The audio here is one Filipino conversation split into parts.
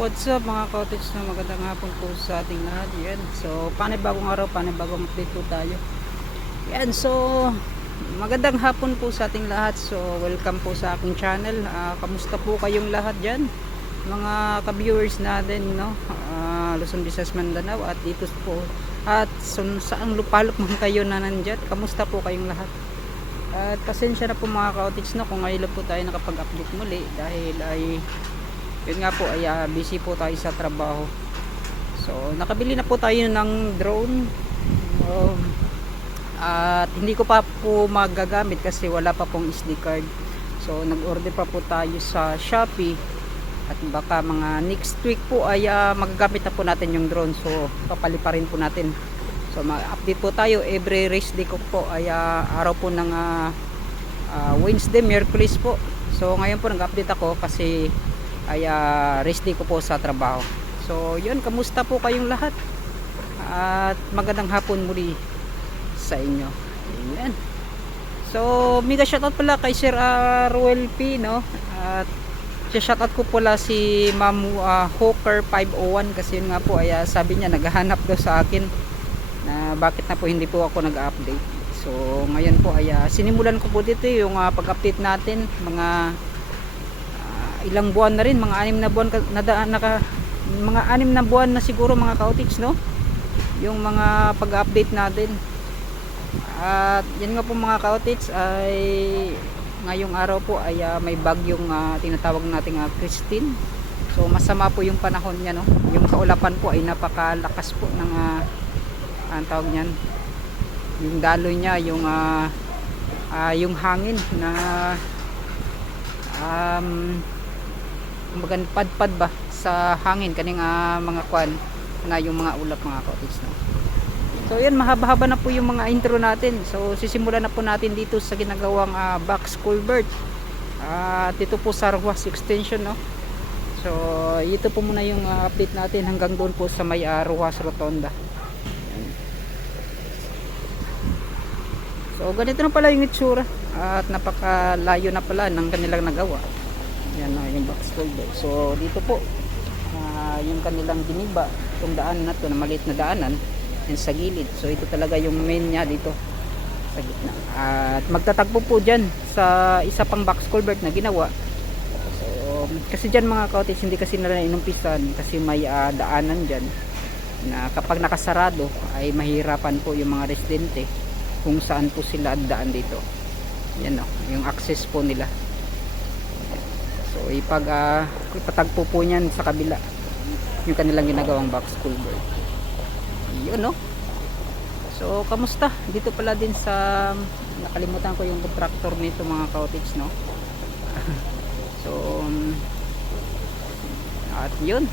What's up mga cottage na magandang hapon po sa ating lahat. Yan. So, panibagong araw, panibagong update po tayo. Yan. So, magandang hapon po sa ating lahat. So, welcome po sa aking channel. Ah, kamusta po kayong lahat dyan? Mga ka-viewers natin, no? Ah, Luzon, Visayas, Mindanao at dito po. At so, saan lupalop man kayo na nandyan, kamusta po kayong lahat? At pasensya na po mga ka-cottage no, kung ngayon po tayo nakapag-update muli dahil ay yun nga po ay ah, busy po tayo sa trabaho. So nakabili na po tayo ng drone. Um, at hindi ko pa po magagamit kasi wala pa pong SD card. So nag order pa po tayo sa Shopee. At baka mga next week po ay ah, magagamit na po natin yung drone. So papaliparin po natin. So mag-update po tayo. Every race day ko po ay ah, araw po ng ah, ah, Wednesday, Merkulis po. So ngayon po nag-update ako kasi ay uh, rest day ko po sa trabaho. So, yun, kamusta po kayong lahat? At magandang hapon muli sa inyo. Ayan. So, mega shoutout pala kay Sir uh, P, no? At shoutout ko pala si Ma'am uh, Hawker 501 kasi yun nga po ay uh, sabi niya naghahanap daw sa akin na bakit na po hindi po ako nag-update. So, ngayon po ay uh, sinimulan ko po dito yung uh, pag-update natin mga ilang buwan na rin mga anim na buwan na daan naka mga anim na buwan na siguro mga kautix no? Yung mga pag-update natin. At yan nga po mga kautix ay ngayong araw po ay ah, may bagyong ah, tinatawag nating uh, Christine. So masama po yung panahon niya no? Yung kaulapan po ay napakalakas po ng uh, ang tawag niyan? Yung daloy niya yung ah, ah, yung hangin na um, kumbaga padpad ba sa hangin kaning ah, mga kwan na yung mga ulap mga cottage no. So yun mahaba-haba na po yung mga intro natin. So sisimulan na po natin dito sa ginagawang ah, box culvert. At dito po sa Ruas extension no. So ito po muna yung ah, update natin hanggang doon po sa may uh, Ruas Rotonda. Yan. So ganito na pala yung itsura at napakalayo na pala ng kanilang nagawa. Yan na yung box culvert. So dito po ah, yung kanilang giniba, itong daan na to na maliit na daanan yan sa gilid. So ito talaga yung main niya dito sa gitna. At magtatagpo po dyan sa isa pang box culvert na ginawa. So kasi dyan mga kautis hindi kasi nila inumpisan kasi may ah, daanan dyan na kapag nakasarado ay mahirapan po yung mga residente kung saan po sila daan dito. Yan o, yung access po nila. Ipag uh, ipatagpo po niyan sa kabila yung kanilang ginagawang box culvert. Yun no. So kamusta? Dito pala din sa nakalimutan ko yung contractor nito mga cottage no. so um, at yun.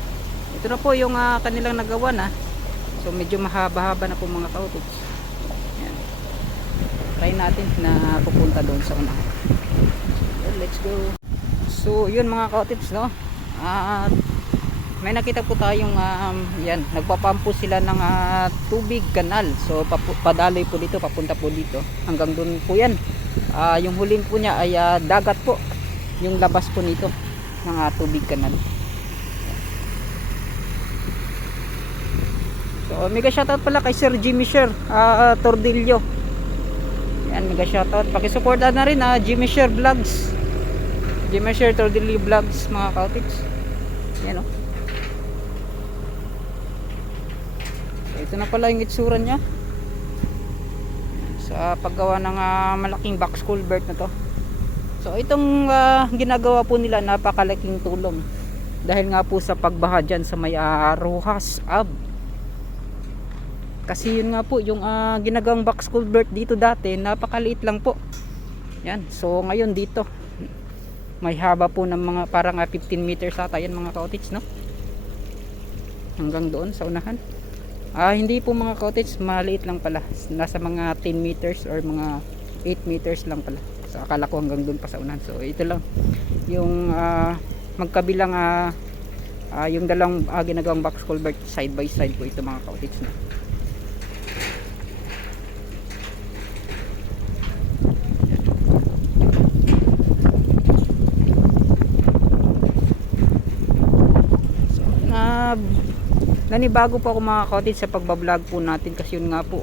Ito na po yung ah, kanilang nagawa na. So medyo mahaba-haba na po mga cottage. Yan. Try natin na pupunta doon sa una. So, let's go. So, yun mga ka-tips, no? At may nakita po tayong um, yan, nagpapampo sila ng ah, tubig kanal. So, padaloy po dito, papunta po dito. Hanggang doon po yan. Ah, yung huling po niya ay ah, dagat po. Yung labas po nito ng ah, tubig kanal. So, mega shoutout pala kay Sir Jimmy Sher ah, Tordillo. Yan, mega shoutout. Pakisuportahan na rin ah, Jimmy Sher Vlogs. Jimmy Sher Tordillo Vlogs mga kautiks. Yan o. So, ito na pala yung itsura niya. Sa paggawa ng ah, malaking box culvert na to. So itong ah, ginagawa po nila napakalaking tulong. Dahil nga po sa pagbaha dyan sa may ah, Rojas Ab. Kasi yun nga po yung ah, ginagawang box culvert dito dati napakaliit lang po. Yan. So ngayon dito may haba po ng mga parang ah, 15 meters ata yan mga cottage no? Hanggang doon sa unahan. Ah hindi po mga cottage maliit lang pala. Nasa mga 10 meters or mga 8 meters lang pala. So akala ko hanggang doon pa sa unahan. So ito lang. Yung ah, magkabilang ah, ah, yung dalawang ah, ginagawang box culvert side by side po ito mga cottage no So, nanibago po ako mga cottage sa pagbablog po natin kasi yun nga po.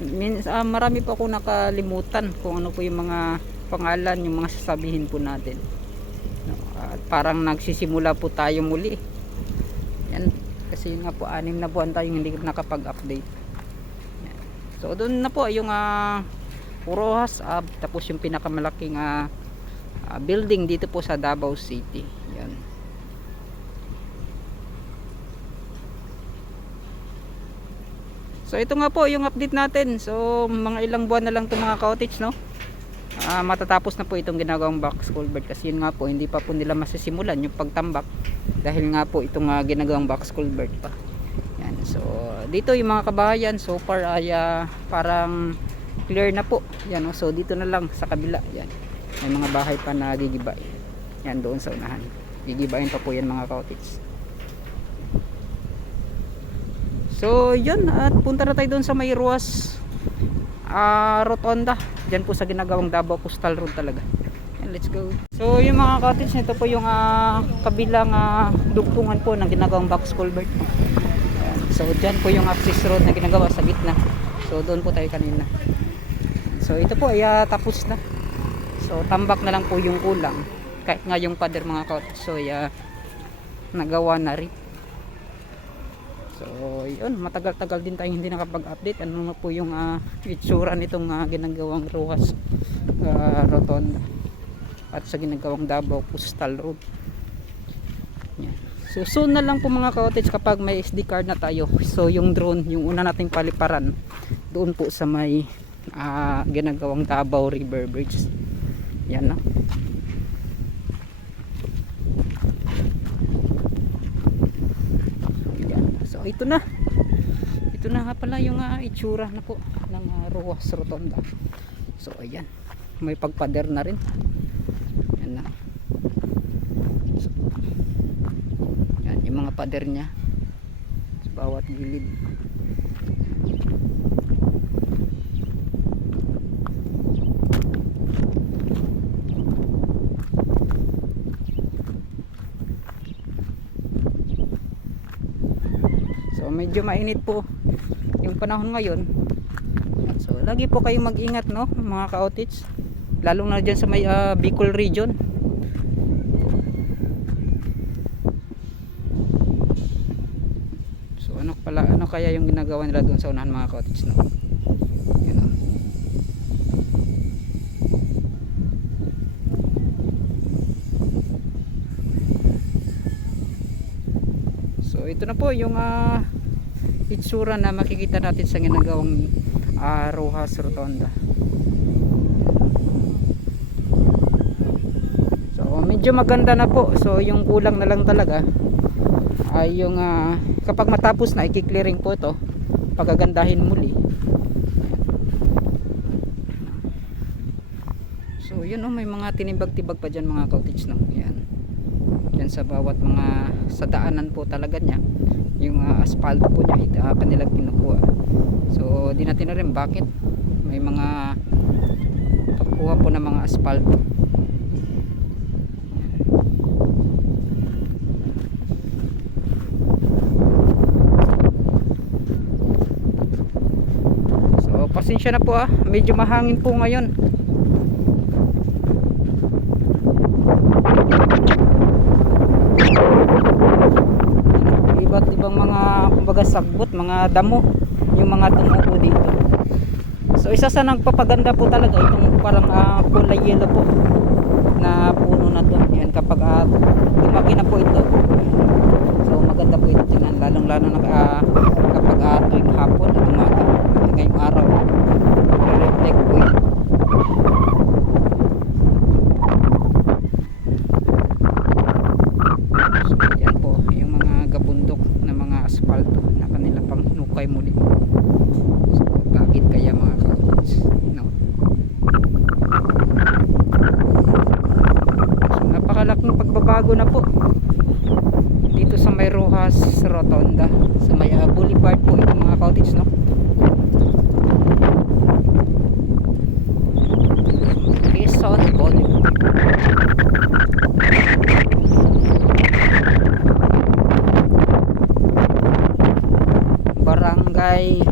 Min, ah, marami po ako nakalimutan kung ano po yung mga pangalan yung mga sasabihin po natin. At parang nagsisimula po tayo muli. Yan kasi yun nga po anim na buwan tayong hindi nakapag-update. Yan. so doon na po yung uh, Urohas Ab tapos yung pinakamalaking ah, ah, building dito po sa Davao City yan So ito nga po yung update natin. So mga ilang buwan na lang itong mga cottage no. Ah, matatapos na po itong ginagawang box culvert kasi yun nga po hindi pa po nila masisimulan yung pagtambak dahil nga po itong uh, ginagawang box culvert pa. Yan. So dito yung mga kabahayan so far ay ah, parang clear na po. Yan oh. So dito na lang sa kabila. Yan. May mga bahay pa na gigibay. Yan doon sa unahan. Gigibayin pa po yan mga cottage. So, yun. At punta na tayo doon sa may Ruas ah, Rotonda. Diyan po sa ginagawang Davao Postal Road talaga. Yan, let's go. So, yung mga cottage nito po yung ah, kabilang ah, dugtungan po ng ginagawang box culvert. So, diyan po yung access road na ginagawa sa gitna. So, doon po tayo kanina. So, ito po ay ah, tapos na. So, tambak na lang po yung kulang. Kahit nga yung pader mga cottage. So, ay, nagawa na rin. So, yun, matagal-tagal din tayong hindi nakapag-update. Ano na po yung uh, itsura nitong uh, ginagawang Ruas uh, Rotonda at sa ginagawang Davao Postal Road. Yan. So, soon na lang po mga cottage kapag may SD card na tayo. So, yung drone, yung una nating paliparan doon po sa may uh, ginagawang Davao River Bridge. Yan na. So ito na. Ito na nga pala yung uh, itsura na po ng uh, Ruas Rotonda. So ayan. May pagpader na rin. Yan na. So, yan yung mga pader niya. Sa bawat gilid. So medyo mainit po yung panahon ngayon. So lagi po kayong mag-ingat no mga ka-outage. Lalo na diyan sa may uh, Bicol region. So ano pala ano kaya yung ginagawa nila doon sa unahan mga ka-outage no? Yun, oh. So ito na po yung uh, itsura na makikita natin sa ginagawang uh, Rojas Rotonda. So medyo maganda na po. So yung kulang na lang talaga ay yung uh, kapag matapos na i-clearing po ito pagagandahin muli. So yun oh, may mga tinimbag-tibag pa dyan mga cottage no. Yan yan sa bawat mga sa daanan po talaga niya yung uh, asphalt po niya ito uh, kanilang kinukuha. So di natin na rin bakit may mga pagkuha po ng mga asphalt so pasensya na po ah. Medyo mahangin po ngayon kumbaga sagbot, mga damo yung mga tumubo dito. So isa sa nagpapaganda po talaga itong parang uh, kulay yellow po na puno na to. Yan kapag uh, lumaki na po ito. So maganda po ito tingnan lalong lalo na uh, kapag uh, tuwing hapon at umaga ngayong araw. Reflect po ito barangay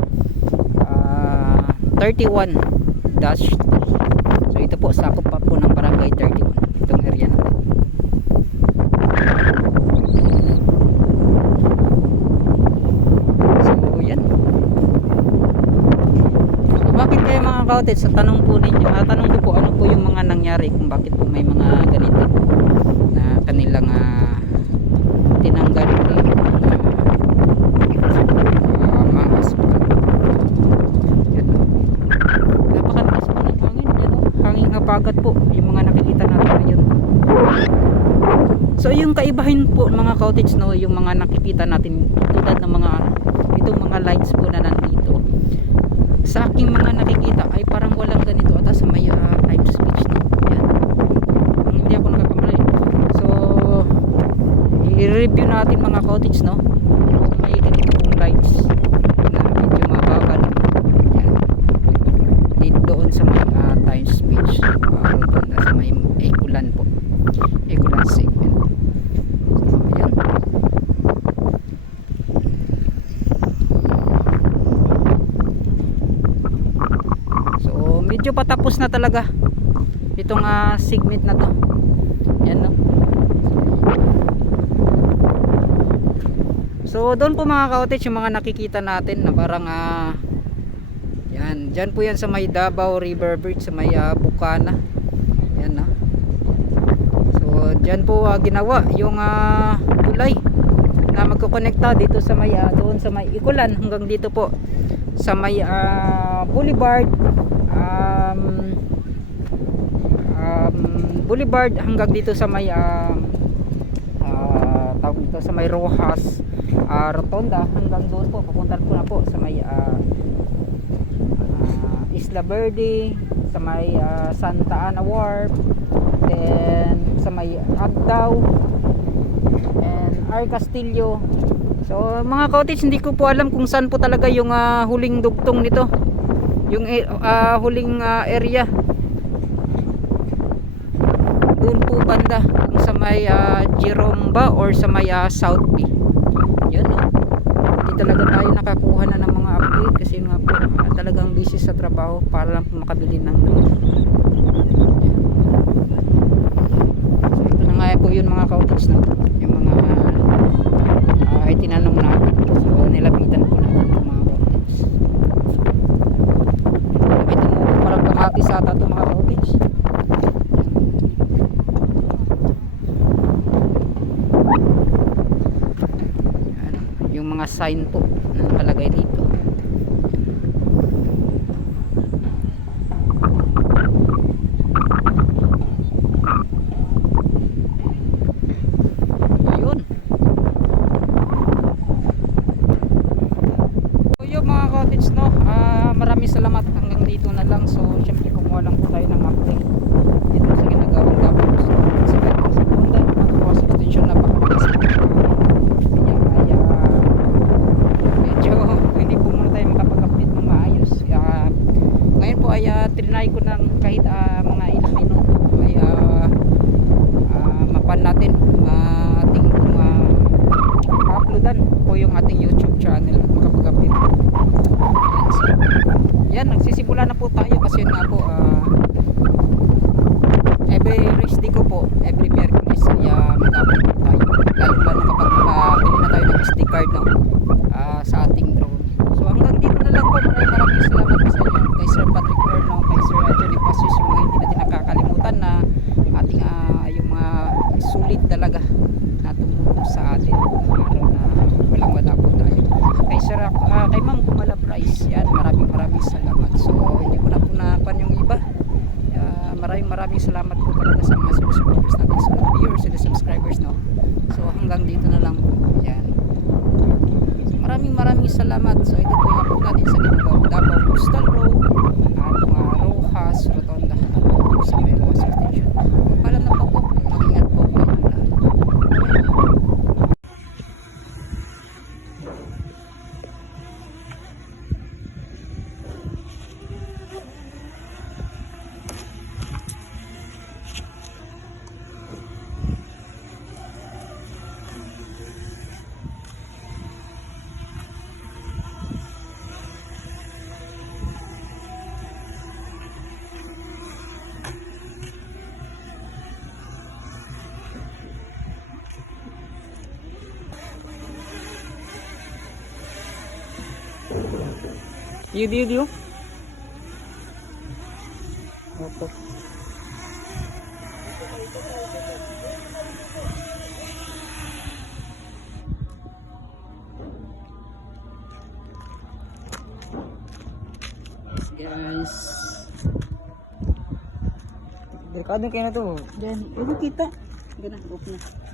ah, uh, 31 dash kautit sa tanong po ninyo ah, tanong ko po ano po yung mga nangyari kung bakit po may mga ganito na kanilang ah, tinanggal ni ah, mga po ng hangin yan o hangin po yung mga nakikita natin ngayon. So yung kaibahin po mga cottage no yung mga nakikita natin tulad ng mga itong mga lights po na nandito. Sa aking mga nakikita ay parang walang ganito ata sa may uh, time speech no yan Kung hindi ako nakakamali so i-review natin mga cottage no? May ganito pong lights na medyo mababa lang dito doon sa may uh, time speech uh, rotonda sa may Ekulan po. Ekulan segment. Ayan. So medyo patapos na talaga itong uh, segment na to. Yan no So doon po mga cottage yung mga nakikita natin na parang ah yan, diyan po yan sa may Davao River Bridge sa may ah, Bukana. Yan na. So diyan po ah, ginawa yung ah, tulay na magkokonekta dito sa may ah, doon sa may Ikulan hanggang dito po sa may ah, Boulevard um, um, Boulevard hanggang dito sa may um, ah, tawag dito sa may Rojas ah, Rotonda hanggang doon po papunta po na po sa may ah, ah, Isla Verde sa may ah, Santa Ana Wharf then sa may Agdao and R. Castillo. So mga cottage hindi ko po alam kung saan po talaga yung ah, huling dugtong nito. Yung ah, huling ah, area. Doon po banda kung sa may ah, Jerome ba or sa may ah, South B yun no? Hindi talaga tayo nakakuha na ng mga update kasi nga po talagang busy sa trabaho para lang makabili ng so ito na nga po yun mga cottage no? Yung mga ah, ay tinanong natin. So nilapitan po natin yung mga may tumubo parang kamatis ata ito mga cottage Yan. yung mga sign po na nakalagay dito. Ayun. So yun mga cottage no? Ah, maraming salamat hanggang dito na lang. So syempre kumuha lang po tayo ng update dito sa ginagawang gabos so, sa ganito sa Honda tapos extension na pakalakas kaya ay ah, medyo hindi po muna tayo makapag-update ng maayos Ah, ngayon po ay uh, trinay ko ng kahit ah, mga ilang minuto ay ah, ah, mapan natin ah, ating uh, uploadan po yung ating youtube channel at makapag-update po yan, so, yan nagsisimula na po tayo kasi yun nga po ah, every race day ko po every Merkulis ay uh, mag-upload tayo. Lalo lalo kapag uh, bili na tayo ng SD card no, ah, sa ating drone. So hanggang dito na lang po. Maraming salamat po sa inyo. Kay Sir Patrick Erno kay Sir uh, Johnny Pasus yung mga hindi natin nakakalimutan na ating ah, yung mga sulit talaga na tumulong sa atin ng araw na walang wala po tayo kay Sir ah, kay Ma'am Kumala Price yan maraming salamat. So hindi ko na po napan yung iba. Ah, maraming maraming salamat po talaga sa mga subscribers natin sa viewers and subscribers no? So hanggang dito na lang po. Yan so, maraming maraming salamat. So ito po yung natin sa Davao Davao Coastal Road. At mga Rojas Rotonda at sa may Rojas Extension paalam na po po. Mag-ingat po Yun, yun, yun. Opo. Guys. Delikado kayo na to. Yan, ibu kita. Ganun, off na.